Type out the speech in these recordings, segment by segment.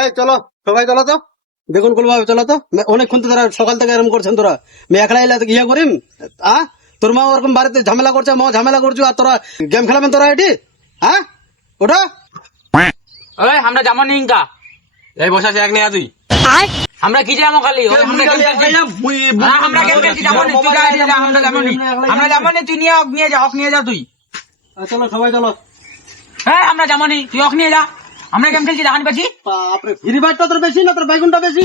এই চলো সবাই চলো তো বেগুন কুলবা চলো তো অনেকক্ষণ তো তোরা সকাল থেকে এরকম করছেন তোরা মেয়ে একলা এলে ইয়ে করিম তোর মা ওরকম বাড়িতে ঝামেলা করছে মা ঝামেলা করছো আর তোরা গেম খেলাবেন তোরা এটি ওটা ওই আমরা যাবো নি ইনকা এই বসে আছে এক নিয়ে তুই আমরা কি যাবো খালি আমরা গেম খেলছি যাবো নি তুই গাড়ি যা আমরা যাবো নি তুই নিয়ে যা তুই চলো সবাই চলো হ্যাঁ আমরা যাবো নি তুই অখ নিয়ে যা আমরা গেম খেলছি জানি পাচ্ছি বাপরে ফ্রি ফায়ারটা তোর বেশি না তোর বেগুনটা বেশি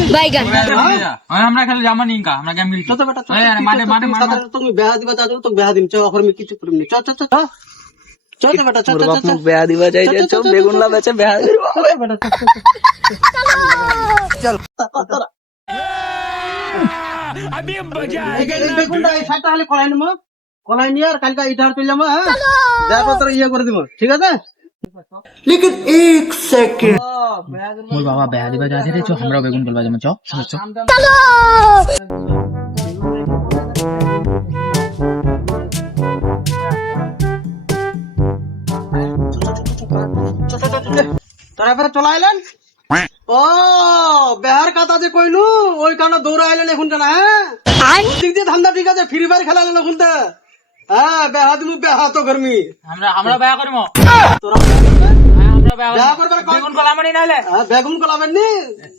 আমরা খালি যাবো নি ইনকা আমরা গেম খেলছি তুমি বেহা দিবা চাচু তো বেহা দিন চল কিছু করিম নি চল চল চল চল তো বেটা চল চল চল বেহা দিবা চাই চল বেগুন লা বেচে বেহা দিবা বেটা চল চল अभी मजा বেগুনটা এই সাইডটা খালি কলাই নিয়ে আর কালকে ইটার চলে যাবো যারপর তোর ইয়ে করে দিব ঠিক আছে মোর বাবা বেয়া দিবা যাচ্ছে রে চ আমরা বেগুন গলবা যাবো চ তোরা এবারে চলে আইলেন ও বেহার কথা যে কইলু ওই কারণে দৌড়া আইলেন এখন কেন দিক দিয়ে ধান্দা ঠিক আছে ফ্রি ফায়ার খেলালেন এখন তো বেহা দিমু বেহা তো গরমি আমরা বেয়া করবো তোরা বেহা করবার বেগুন কলামনি নাইলে বেগুন কলাবেন নি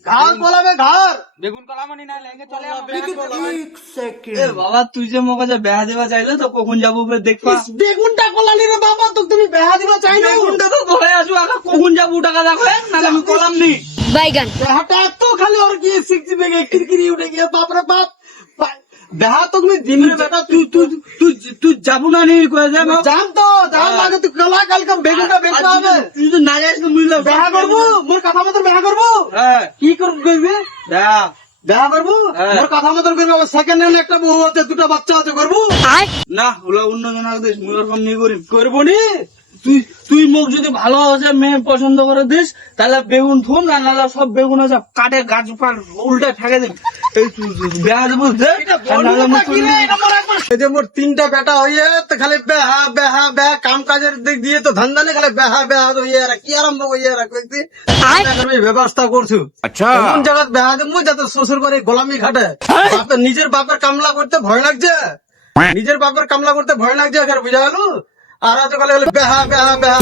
ঘাড় কলাবে ঘাড় বেগুন কলামনি নাইলে একে চলে বাবা তুই যে মোকে যে বেহা দিবা চাইলে তো কখন যাবো দেখবা বেগুনটা কলালি রে বাবা তো তুমি বেহা দিবা চাই না বেগুনটা তো ধরে আসবো আগে কখন যাবো টাকা দেখলে নাহলে আমি কলাম নি বাইগান বেহাটা এত খালি ওর গিয়ে সিক্সি বেগে কিরকিরি উঠে গিয়ে বাপরে বাপ বেহা তো তুমি দিন রে বেটা তুই যাবো না নি কয়ে যাবো জান তো যার লাগে তুই কলা কালকে বেগুনটা বেচতে হবে তুই তো না যাস তো মুইলা বেহা করবো মোর কথা মতন বেহা করবো হ্যাঁ কি করবি বেহা বেহা করবো মোর কথা মতন করবো সেকেন্ড হ্যান্ড একটা বউ আছে দুটো বাচ্চা আছে করবো না ওলা অন্য জনের দেশ মুই ওরকম নিয়ে করি করবো নি তুই মুখ যদি ভালো আছে মেয়ে পছন্দ করে দিস তাহলে বেগুন থুম না নাহলে সব বেগুন আছে কাটে গাছ পাল উল্টে ফেঁকে দিবি এই তুই বেহা দেবো এই যে মোর তিনটা বেটা হইয়ে তো খালি বেহা বেহা বেহা কাম কাজের দিক দিয়ে তো ধান্দা নেই খালি বেহা বেহা তো ইয়ে কি আরম্ভ ইয়ে রাখছি ব্যবস্থা করছু এমন জায়গা বেহা দেবো যাতে শ্বশুর করে গোলামি খাটে নিজের বাপের কামলা করতে ভয় লাগছে নিজের বাপের কামলা করতে ভয় লাগছে বুঝা গেল আর এত খালি বেহা বেহা বেহা